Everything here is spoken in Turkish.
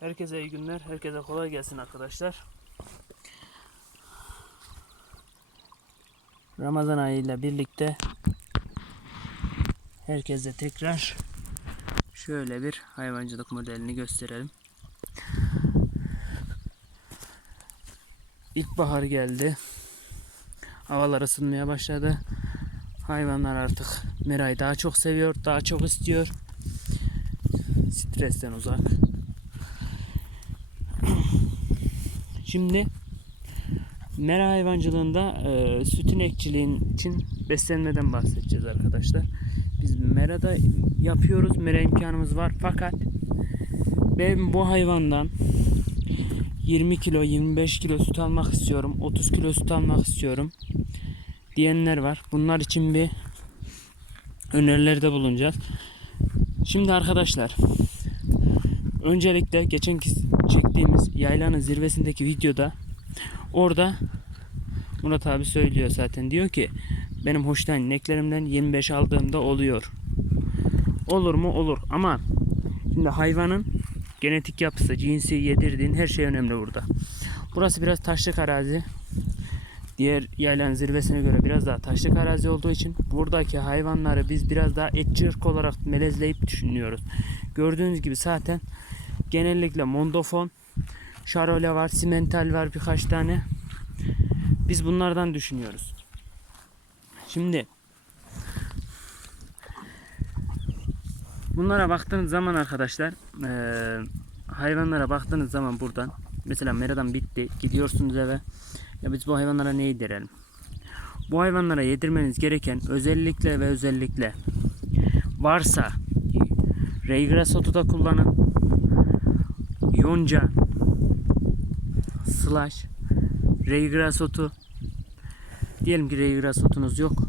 Herkese iyi günler. Herkese kolay gelsin arkadaşlar. Ramazan ayıyla birlikte herkese tekrar şöyle bir hayvancılık modelini gösterelim. İlkbahar geldi. Havalar ısınmaya başladı. Hayvanlar artık merayı daha çok seviyor, daha çok istiyor. Stresten uzak. Şimdi mera hayvancılığında e, süt inekçiliğin için beslenmeden bahsedeceğiz arkadaşlar. Biz merada yapıyoruz. Mera imkanımız var fakat ben bu hayvandan 20 kilo 25 kilo süt almak istiyorum. 30 kilo süt almak istiyorum diyenler var. Bunlar için bir önerilerde bulunacağız. Şimdi arkadaşlar öncelikle geçen çektiğimiz yaylanın zirvesindeki videoda orada Murat abi söylüyor zaten diyor ki benim hoştan ineklerimden 25 aldığımda oluyor. Olur mu? Olur ama şimdi hayvanın genetik yapısı, cinsi, yedirdiğin her şey önemli burada. Burası biraz taşlık arazi. Diğer yaylanın zirvesine göre biraz daha taşlık arazi olduğu için buradaki hayvanları biz biraz daha etçi ırk olarak melezleyip düşünüyoruz. Gördüğünüz gibi zaten genellikle mondofon, şarole var, simental var birkaç tane. Biz bunlardan düşünüyoruz. Şimdi bunlara baktığınız zaman arkadaşlar eee, hayvanlara baktığınız zaman buradan mesela meradan bitti gidiyorsunuz eve ya biz bu hayvanlara ne yedirelim? Bu hayvanlara yedirmeniz gereken özellikle ve özellikle varsa Reygras otu da kullanın. Yonca slash Reygras otu diyelim ki Reygras otunuz yok.